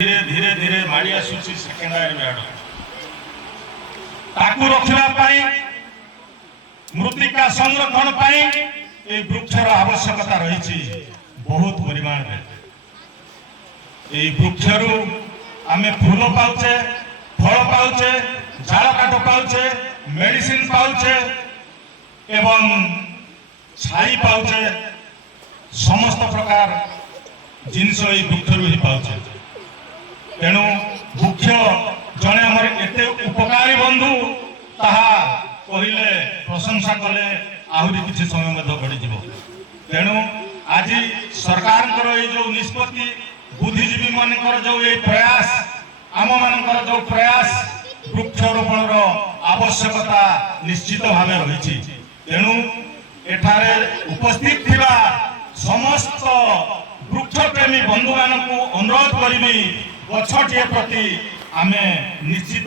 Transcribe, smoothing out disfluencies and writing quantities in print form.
धीरे धीरे धीरे माड़ी आसुची सेकेंडरी मेड ताकू रखा मृत्तिका संरक्षण ए वृक्षर आवश्यकता रही बहुत परिमाण में वृक्षर आमे फूल पाउचे फल पाउचे झाड़ काठ पाउचे मेडिसिन पाउचे एवं छाई पाउचे समस्त प्रकार जिनस वृक्षर ही पाउचे तेणु वृक्ष जड़े आम एत उपकारी बंधु ताहा कहले प्रशंसा कले आहरी किसी समय बढ़ी तेणु आज सरकार जो निष्पत्ति बुद्धिजीवी मान जो ये प्रयास आम मान जो प्रयास वृक्षारोपण आवश्यकता निश्चित भाव रही तेणु एठारे उपस्थित थिबा समस्त वृक्षप्रेमी बंधु मानक अनुरोध करी गछटिए प्रति आमे निश्चित